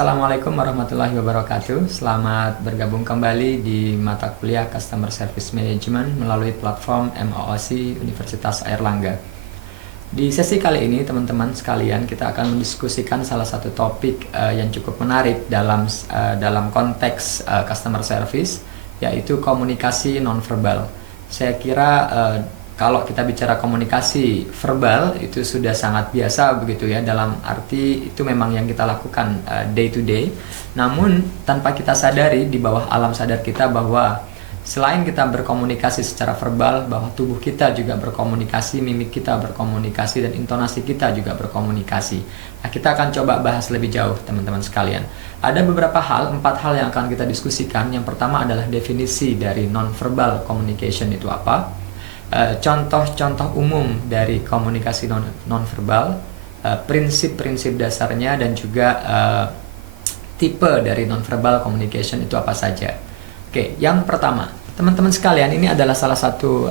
Assalamualaikum warahmatullahi wabarakatuh. Selamat bergabung kembali di mata kuliah Customer Service Management melalui platform MOOC Universitas Airlangga. Di sesi kali ini, teman-teman sekalian, kita akan mendiskusikan salah satu topik yang cukup menarik dalam konteks customer service, yaitu komunikasi nonverbal. Saya kira kalau kita bicara komunikasi verbal itu sudah sangat biasa begitu ya, dalam arti itu memang yang kita lakukan day to day. Namun tanpa kita sadari di bawah alam sadar kita bahwa selain kita berkomunikasi secara verbal, bahwa tubuh kita juga berkomunikasi, mimik kita berkomunikasi, dan intonasi kita juga berkomunikasi. Nah, kita akan coba bahas lebih jauh, teman-teman sekalian. Ada beberapa hal, 4 hal yang akan kita diskusikan. Yang pertama adalah definisi dari non-verbal communication itu apa, contoh-contoh umum dari komunikasi non-verbal, prinsip-prinsip dasarnya, dan juga tipe dari non-verbal communication itu apa saja. Oke, yang pertama, teman-teman sekalian, ini adalah salah satu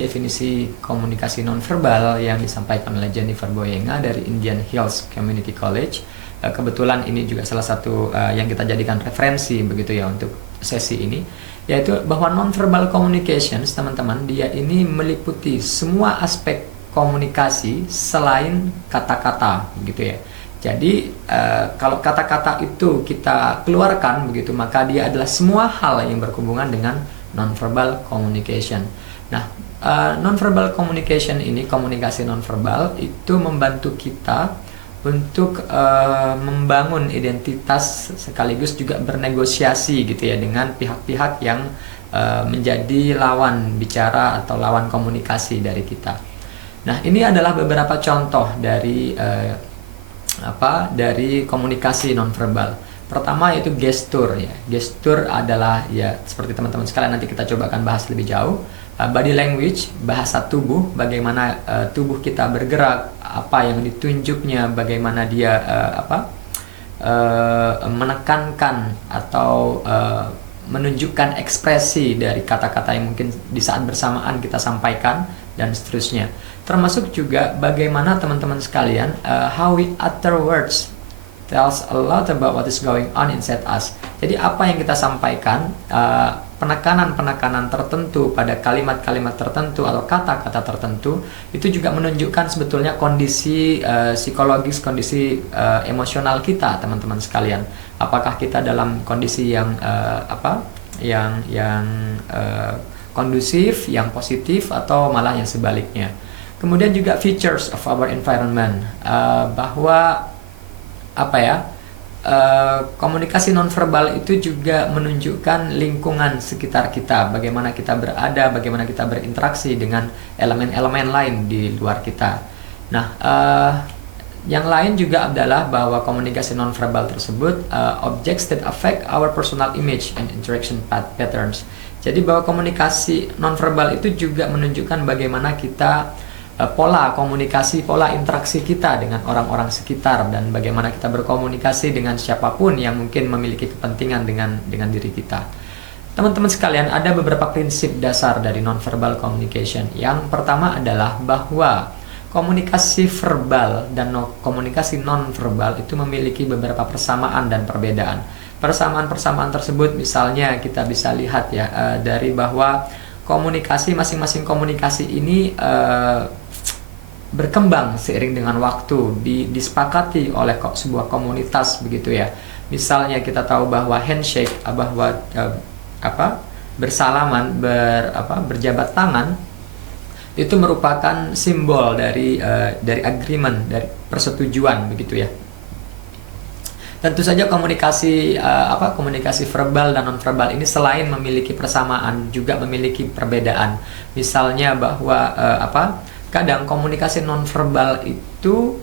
definisi komunikasi nonverbal yang disampaikan oleh Jennifer Boyenga dari Indian Hills Community College. Kebetulan ini juga salah satu yang kita jadikan referensi begitu ya untuk sesi ini, yaitu bahwa nonverbal communications, teman-teman, dia ini meliputi semua aspek komunikasi selain kata-kata begitu ya. Jadi kalau kata-kata itu kita keluarkan begitu, maka dia adalah semua hal yang berhubungan dengan nonverbal communication. Nah, nonverbal communication ini, komunikasi nonverbal itu membantu kita untuk membangun identitas sekaligus juga bernegosiasi gitu ya dengan pihak-pihak yang menjadi lawan bicara atau lawan komunikasi dari kita. Nah, ini adalah beberapa contoh dari dari komunikasi nonverbal. Pertama yaitu gestur ya. Gestur adalah ya seperti teman-teman sekalian nanti kita coba akan bahas lebih jauh. Body language, bahasa tubuh, bagaimana tubuh kita bergerak, apa yang ditunjuknya, bagaimana dia menekankan atau menunjukkan ekspresi dari kata-kata yang mungkin di saat bersamaan kita sampaikan, dan seterusnya. Termasuk juga bagaimana teman-teman sekalian, how we utter words tells a lot about what is going on inside us. Jadi apa yang kita sampaikan, penekanan-penekanan tertentu pada kalimat-kalimat tertentu atau kata-kata tertentu, itu juga menunjukkan sebetulnya kondisi psikologis, kondisi emosional kita, teman-teman sekalian. Apakah kita dalam kondisi yang kondusif, yang positif, atau malah yang sebaliknya. Kemudian juga features of our environment, bahwa komunikasi nonverbal itu juga menunjukkan lingkungan sekitar kita, bagaimana kita berada, bagaimana kita berinteraksi dengan elemen-elemen lain di luar kita. Nah, yang lain juga adalah bahwa komunikasi nonverbal tersebut objects that affect our personal image and interaction patterns. Jadi bahwa komunikasi nonverbal itu juga menunjukkan bagaimana kita pola komunikasi, pola interaksi kita dengan orang-orang sekitar, dan bagaimana kita berkomunikasi dengan siapapun yang mungkin memiliki kepentingan dengan diri kita. Teman-teman sekalian, ada beberapa prinsip dasar dari nonverbal communication. Yang pertama adalah bahwa komunikasi verbal dan komunikasi nonverbal itu memiliki beberapa persamaan dan perbedaan. Persamaan-persamaan tersebut misalnya kita bisa lihat ya dari bahwa masing-masing komunikasi ini berkembang seiring dengan waktu, disepakati oleh sebuah komunitas begitu ya. Misalnya kita tahu bahwa handshake, bahwa bersalaman, berjabat tangan itu merupakan simbol dari agreement, dari persetujuan begitu ya. Tentu saja komunikasi verbal dan nonverbal ini selain memiliki persamaan juga memiliki perbedaan. Misalnya bahwa kadang komunikasi nonverbal itu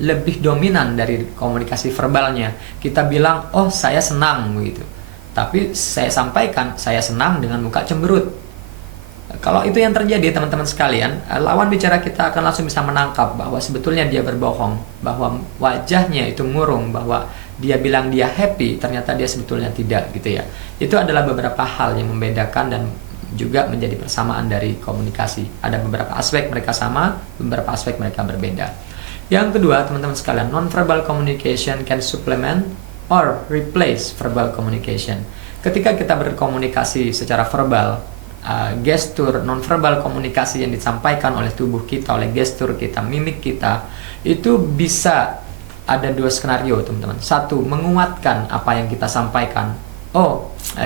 lebih dominan dari komunikasi verbalnya. Kita bilang, "Oh, saya senang," begitu. Tapi saya sampaikan, "Saya senang," dengan muka cemberut. Kalau itu yang terjadi, teman-teman sekalian, lawan bicara kita akan langsung bisa menangkap bahwa sebetulnya dia berbohong, bahwa wajahnya itu murung, bahwa dia bilang dia happy, ternyata dia sebetulnya tidak gitu ya. Itu adalah beberapa hal yang membedakan dan juga menjadi persamaan dari komunikasi. Ada beberapa aspek mereka sama, beberapa aspek mereka berbeda. Yang kedua, teman-teman sekalian, non-verbal communication can supplement or replace verbal communication. Ketika kita berkomunikasi secara verbal, gestur non-verbal komunikasi yang disampaikan oleh tubuh kita, oleh gestur kita, mimik kita, itu bisa ada dua skenario, teman-teman. Satu, menguatkan apa yang kita sampaikan.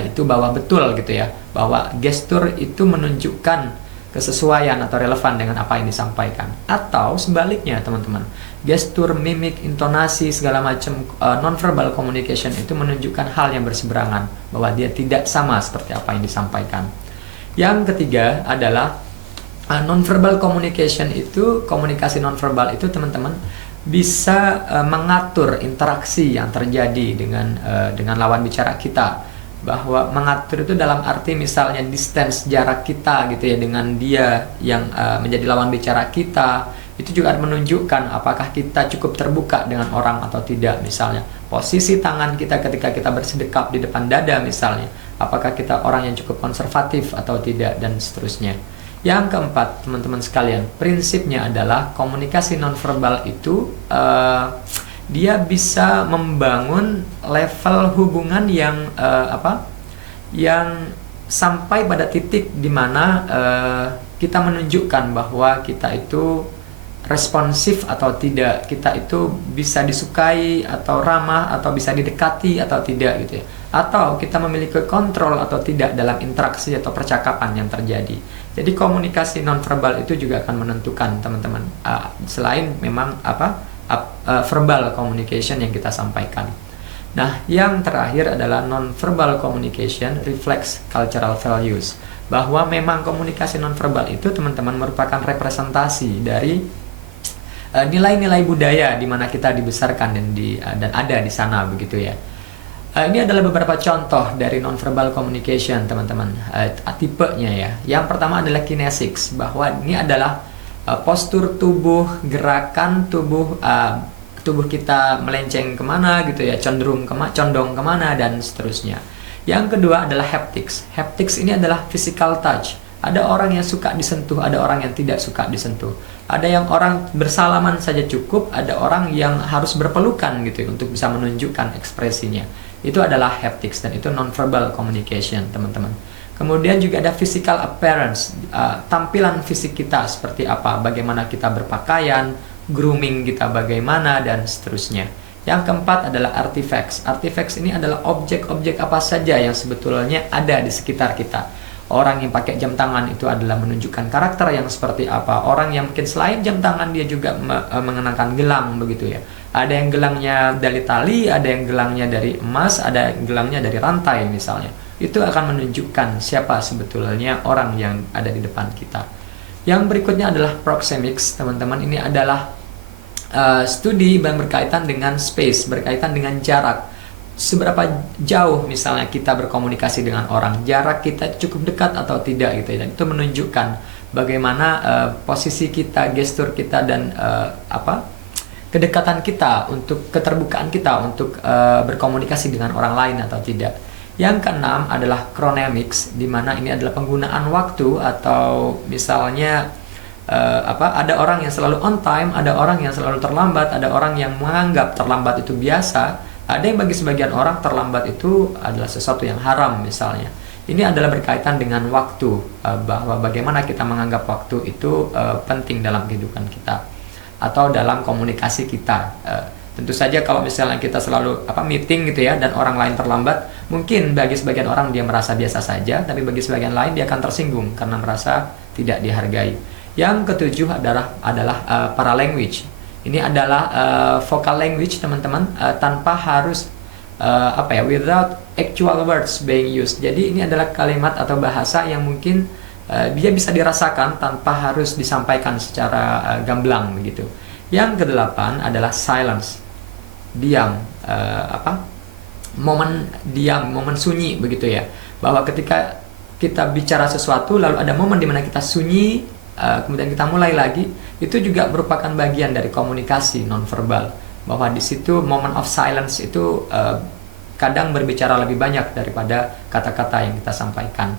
Itu bahwa betul gitu ya, bahwa gestur itu menunjukkan kesesuaian atau relevan dengan apa yang disampaikan. Atau sebaliknya, teman-teman, gestur, mimik, intonasi, segala macam non-verbal communication itu menunjukkan hal yang berseberangan, bahwa dia tidak sama seperti apa yang disampaikan. Yang ketiga adalah non-verbal communication itu, komunikasi non-verbal itu, teman-teman, bisa mengatur interaksi yang terjadi dengan lawan bicara kita. Bahwa mengatur itu dalam arti misalnya distance, jarak kita gitu ya dengan dia yang menjadi lawan bicara kita, itu juga menunjukkan apakah kita cukup terbuka dengan orang atau tidak. Misalnya posisi tangan kita ketika kita bersedekap di depan dada misalnya, apakah kita orang yang cukup konservatif atau tidak, dan seterusnya. Yang keempat, teman-teman sekalian, prinsipnya adalah komunikasi nonverbal itu dia bisa membangun level hubungan yang yang sampai pada titik di mana kita menunjukkan bahwa kita itu responsif atau tidak, kita itu bisa disukai atau ramah atau bisa didekati atau tidak gitu ya, atau kita memiliki kontrol atau tidak dalam interaksi atau percakapan yang terjadi. Jadi komunikasi nonverbal itu juga akan menentukan, teman-teman, selain memang verbal communication yang kita sampaikan. Nah, yang terakhir adalah non-verbal communication reflects cultural values. Bahwa memang komunikasi non-verbal itu, teman-teman, merupakan representasi dari nilai-nilai budaya di mana kita dibesarkan dan ada di sana, begitu ya. Ini adalah beberapa contoh dari non-verbal communication, teman-teman, tipenya ya. Yang pertama adalah kinesics, bahwa ini adalah postur tubuh, gerakan tubuh, tubuh kita melenceng kemana gitu ya, condong kemana, dan seterusnya. Yang kedua adalah haptics. Haptics ini adalah physical touch. Ada orang yang suka disentuh, ada orang yang tidak suka disentuh. Ada yang orang bersalaman saja cukup, ada orang yang harus berpelukan gitu ya, untuk bisa menunjukkan ekspresinya. Itu adalah haptics, dan itu non-verbal communication, teman-teman. Kemudian juga ada physical appearance, tampilan fisik kita seperti apa, bagaimana kita berpakaian, grooming kita bagaimana, dan seterusnya. Yang keempat adalah artifacts. Artifacts ini adalah objek-objek apa saja yang sebetulnya ada di sekitar kita. Orang yang pakai jam tangan itu adalah menunjukkan karakter yang seperti apa. Orang yang mungkin selain jam tangan dia juga mengenakan gelang, begitu ya. Ada yang gelangnya dari tali, ada yang gelangnya dari emas, ada yang gelangnya dari rantai misalnya. Itu akan menunjukkan siapa sebetulnya orang yang ada di depan kita. Yang berikutnya adalah proxemics, teman-teman. Ini adalah studi yang berkaitan dengan space, berkaitan dengan jarak. Seberapa jauh misalnya kita berkomunikasi dengan orang, jarak kita cukup dekat atau tidak gitu ya. Dan itu menunjukkan bagaimana posisi kita, gestur kita, dan kedekatan kita, untuk keterbukaan kita untuk berkomunikasi dengan orang lain atau tidak. Yang keenam adalah chronemics, di mana ini adalah penggunaan waktu, atau misalnya ada orang yang selalu on time, ada orang yang selalu terlambat, ada orang yang menganggap terlambat itu biasa, ada yang bagi sebagian orang terlambat itu adalah sesuatu yang haram misalnya. Ini adalah berkaitan dengan waktu, bahwa bagaimana kita menganggap waktu itu penting dalam kehidupan kita atau dalam komunikasi kita. Tentu saja kalau misalnya kita selalu meeting gitu ya, dan orang lain terlambat, mungkin bagi sebagian orang dia merasa biasa saja, tapi bagi sebagian lain dia akan tersinggung karena merasa tidak dihargai. Yang ketujuh adalah paralanguage. Ini adalah vocal language, teman-teman, tanpa harus without actual words being used. Jadi ini adalah kalimat atau bahasa yang mungkin dia bisa dirasakan tanpa harus disampaikan secara gamblang begitu. Yang kedelapan adalah silence, diam, momen diam, momen sunyi begitu ya. Bahwa ketika kita bicara sesuatu lalu ada momen di mana kita sunyi, kemudian kita mulai lagi, itu juga merupakan bagian dari komunikasi nonverbal. Bahwa di situ moment of silence itu kadang berbicara lebih banyak daripada kata-kata yang kita sampaikan.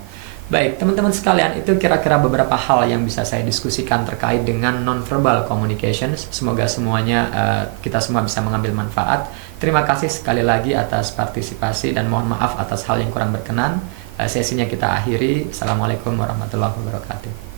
Baik, teman-teman sekalian, itu kira-kira beberapa hal yang bisa saya diskusikan terkait dengan non-verbal communication. Semoga semuanya kita semua bisa mengambil manfaat. Terima kasih sekali lagi atas partisipasi dan mohon maaf atas hal yang kurang berkenan. Sesinya kita akhiri. Assalamualaikum warahmatullahi wabarakatuh.